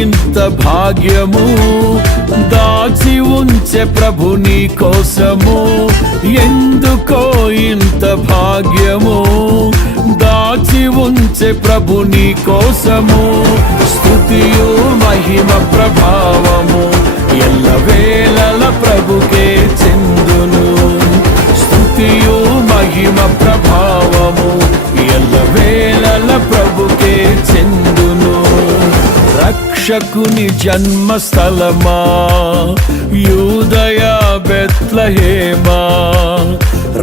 ఇంత భాగ్యము దాచి ఉంచే ప్రభు నీ కోసము? ఎందుకో ఇంత భాగ్యము దాచి ఉంచే ప్రభు నీ కోసము? స్తుతియు మహిమ ప్రభావము ఎల్లవేళల ప్రభుకే చెందును. స్తుతియు మహిమ ప్రభావము ఎల్లవేళల ప్రభుకే చెందును. రక్షకుని జన్మస్థలమా యూదయ బెత్లెహేమా,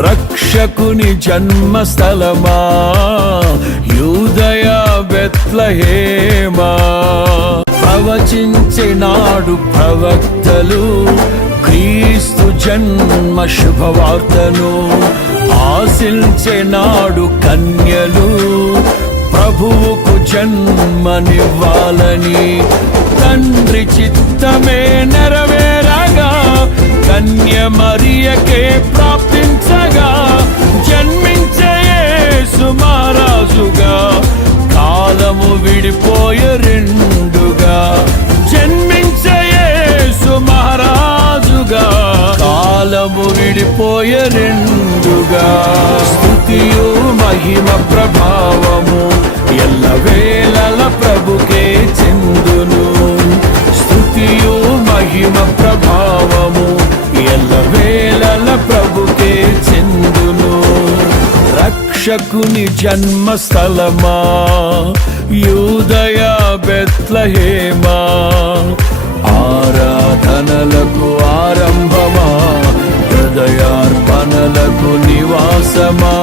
రక్షకుని జన్మస్థలమా యూదయ బెత్లెహేమా. ప్రవచించినాడు ప్రవక్తలు క్రీస్తు జన్మ శుభవార్తను, ఆశించినాడు కన్యలు ప్రభువుకు జన్మనివ్వాలని. తండ్రి చిత్తమే నెరవేరగా కన్య మరియకే ప్రాప్తించగా జన్మించే యేసు మహారాజుగా కాలము విడిపోయే రెండుగా. జన్మించే యేసు మహారాజుగా కాలము విడిపోయే రెండుగా. స్తుతియు మహిమ ప్రభావము ఎల్లవేళల ప్రభుకే చెందును. స్తుతియు మహిమ ప్రభావము ఎల్లవేళల ప్రభుకే చెందును. రక్షకుని జన్మస్థలమా యూదయ బెత్లెహేమా, ఆరాధనలకు ఆరంభమా హృదయార్పణలకు నివాసమా.